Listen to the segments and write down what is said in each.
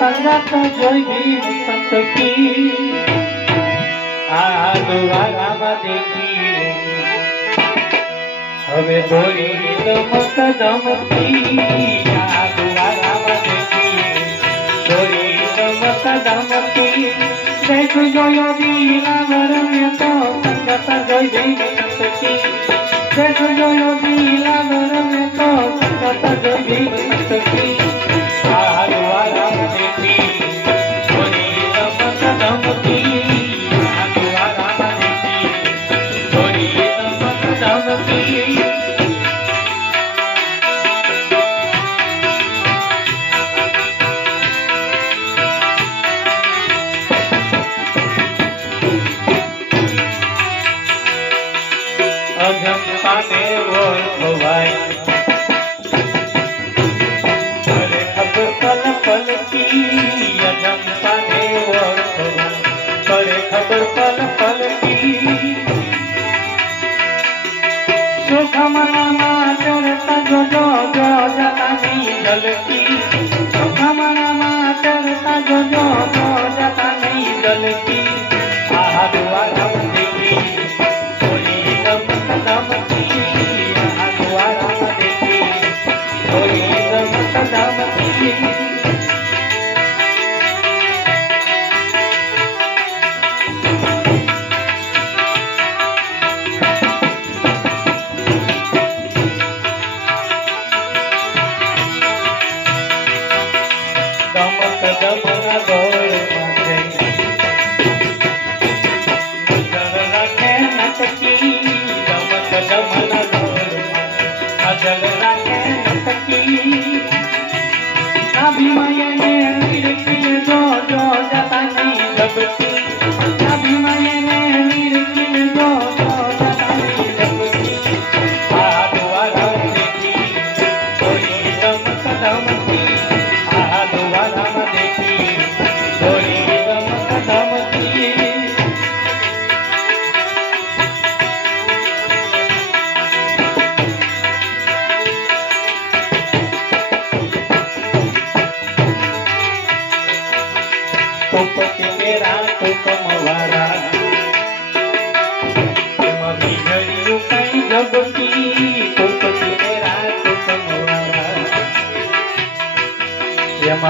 संगत जोई संत की आ द्वारा देखी हवे बोली कदम की आ द्वारा देखी बोली कदम की देखो जो दिलावर में तो संगत जोई संत की देखो जो दिलावर में तो संगत जोई संत की आ द्वारा देखी बोली कदम की आ द्वारा देखी बोली कदम की अजंता ने वो भवाई अरे अब पल पल की अजंता ने वो भवाई अरे अब पल पल की सुख मना चढ़ता जो जो जो जाता नहीं जलती सुख मना चढ़ता जो जो जो जाता नहीं जलती आहा द्वारा देखी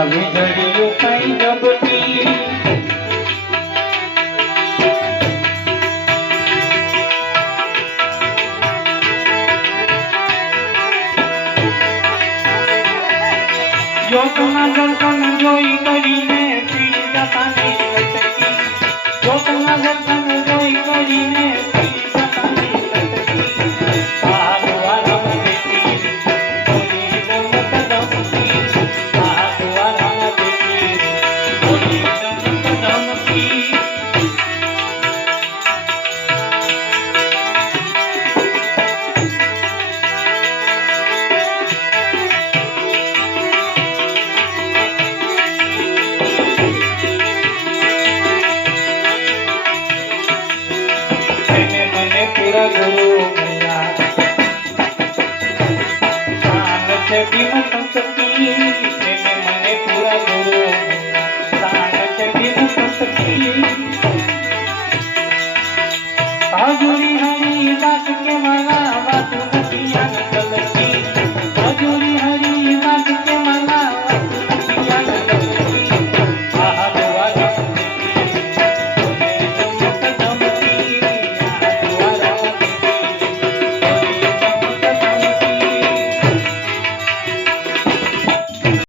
વીજળીઓ કઈ જબતી જોતના દર્શન જોઈ કરીને પીડી જતા નહીં લટકી જોતના દર્શન જોઈ કરીને પીડી જતા નહીં લટકી આ દ્વારા દેખી બોલી કદમ કી આ દ્વારા દેખી બોલી કદમ કી गुरु मेरा शान से बिन